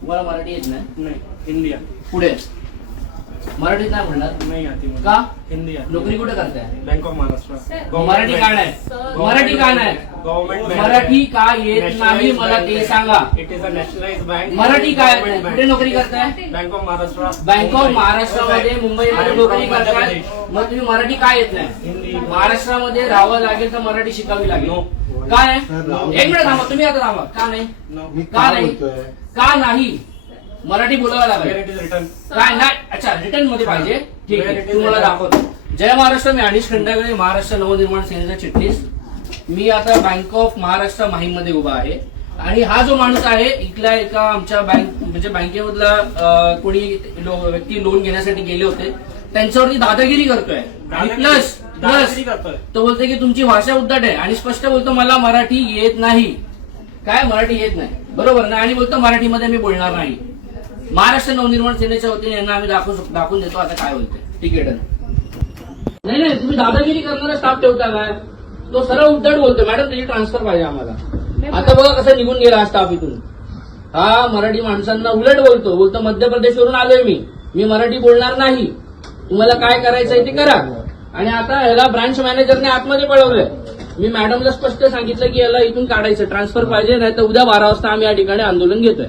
तुम्हाला मराठी येत नाही? नहीं हिंदी आती पुढे मराठीत नाही म्हणणार नहीं आती मुझे का? हिंदी आती नोकरी कुठे करताय? बैंक ऑफ महाराष्ट्र मराठी का नाही? मराठी का नाही? गवर्नमेंट मराठी का येत नाही मला ते सांगा. It is a nationalise bank Marathi काय कुठे नोकरी करताय? Bank of Maharashtra bank of महाराष्ट्रामध्ये मुंबईमध्ये नोकरी करताय. मग तुम्ही मराठी का येत नाही? हिंदी महाराष्ट्रामध्ये राहावं लागेल तर मराठी शिकावी लागेल. काय? एक मिनिट थांबा, तुम्ही आता थांबा. का नाही? नो का नाही? का नाही? मराठी बोलावं लागेल. वेयर इट इज रिटर्न काय नाही? अच्छा, रिटर्न मध्ये पाहिजे. ठीक आहे, तुम्हाला दाखवतो. जय महाराष्ट्र. मी अनिश खंडागळे, महाराष्ट्र नवनिर्माण सेनेचा चिटणीस. मी आता बँक ऑफ महाराष्ट्र माहीम मध्ये उभा आहे आणि हा जो माणूस आहे इथल्या एका आमच्या बँक म्हणजे बँकेमधला कोणी व्यक्ती लोन घेण्यासाठी गेले होते त्यांच्यावरती दादागिरी करतोय. प्लस दादागिरी करतोय. तो बोलतोय की तुमची भाषा उद्धट आहे आणि स्पष्ट बोलतो मला मराठी येत नाही. काय मराठी येत नाही? बरोबर ना? आणि बोलतो मराठीमध्ये मी बोलणार नाही. महाराष्ट्र नवनिर्माण सेनेच्या वतीने यांना आम्ही दाखवून देतो आता काय बोलतोय. ठीक आहे, डन. नाही नाही, तुम्ही दादागिरी करणारा स्टाफ ठेवता काय? तो सरळ उद्धट बोलतोय. मॅडम त्याची ट्रान्सफर पाहिजे आम्हाला. आता बघा कसं निघून गेला हा स्टाफ इथून. हा मराठी माणसांना उलट बोलतो मध्य प्रदेशवरून आलोय मी मराठी बोलणार नाही. तुम्हाला काय करायचंय ते करा. आणि आता याला ब्रांच मॅनेजरने आतमध्ये पळवलंय. मी मॅडमला स्पष्ट सांगितलं की याला इथून काढायचं, ट्रान्सफर पाहिजे, नाही तर उद्या 12 वाजता आम्ही या ठिकाणी आंदोलन घेतोय.